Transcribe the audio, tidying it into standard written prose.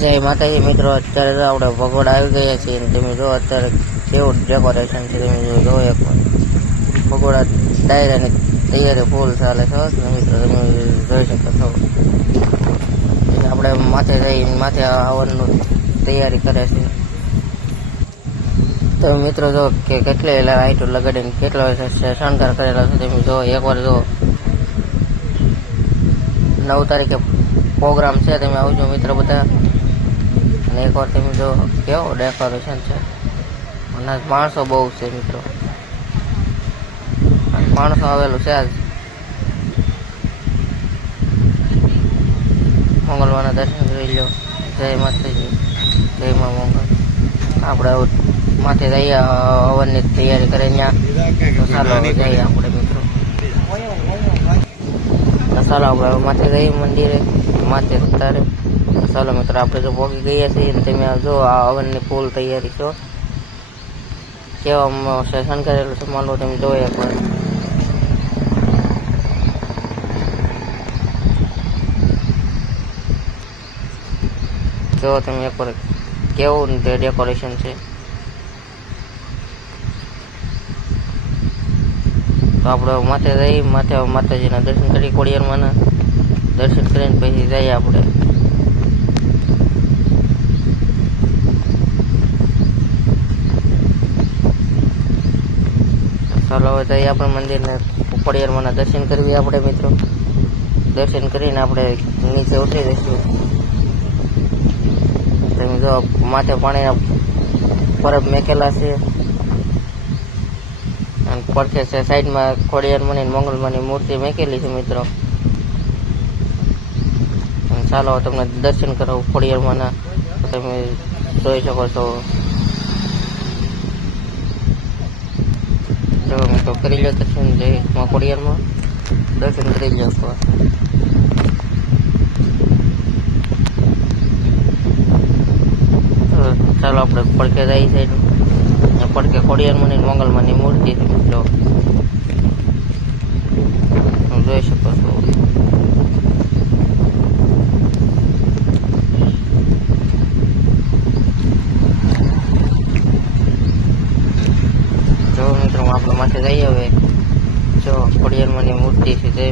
જય માતાજી મિત્રો, અત્યારે તો આપણે ભગોડા આવી ગયા છીએ. તમે જો અત્યારે કેવું ડેકોરેશન છે, તમે જો એક ભગોડા ડાયરાની તૈયારી ફૂલ ચાલે છે મિત્રો, તમે જોઈ શકો છો. આપણે માથે જઈને માથે આવવાનું તૈયારી કરે છે. તમે મિત્રો જો કે કેટલી લાઈટો લગાડીને કેટલો શણગાર કરેલો છે. તમે જો એકવાર જો 9 તારીખે પ્રોગ્રામ છે, તમે આવજો મિત્રો બધા. અને એકવાર તમે જો કેવો ડેકોરેશન છે, અને માણસો બહુ છે મિત્રો, માણસો આવેલું છે. આજ મંગળવારના દર્શન કરી લો. જય માતાજી, જય મા મંગળ. આપણે માથે જઈએ હવનની તૈયારી કરે ત્યાં, તો ચાલો જઈએ આપણે મિત્રો. ચાલો આપણે માથે જઈએ મંદિરે, માથે તારે. ચાલો મિત્રો, આપણે જો પહોંચી ગયા છીએ ને તમે જો આ હવનની ફૂલ તૈયારી છો, કેવા સેશન કરેલું છે માનો તમે જો એકવાર. જો તમે એકવાર કેવું ડેકોરેશન છે. તો આપણે માથે જઈ માતાજીના દર્શન કરી, ખોડિયારમાંના દર્શન કરીને પછી જઈએ આપણે. ચાલો હવે જઈએ આપણે મંદિરને, ખોડિયારમાંના દર્શન કરવી આપણે મિત્રો. દર્શન કરીને આપણે નીચે ઉતરી જઈશું. તમે જો માથે પાણીના પરબ મેકેલા છે, અને પડખે છે સાઈડમાં ખોડિયારમાંની મંગળમાંની મૂર્તિ મેકેલી છે મિત્રો. ચાલો તમને દર્શન કરાવું ખોડિયારમાંના, તમે જોઈ શકો છો. જો મિત્રો કરી લો દર્શન, જય ખોડિયારમાં દર્શન કરી લો. ચાલો આપણે પડખે જઈ સાઈડ, પડખે ખોડિયારમાંની મંગળમાંની મૂર્તિ છે મિત્રો, જોઈ શકો છો. જો મિત્રો આપણે માથે જઈએ હવે. જો ખોડિયારમાંની મૂર્તિ છે.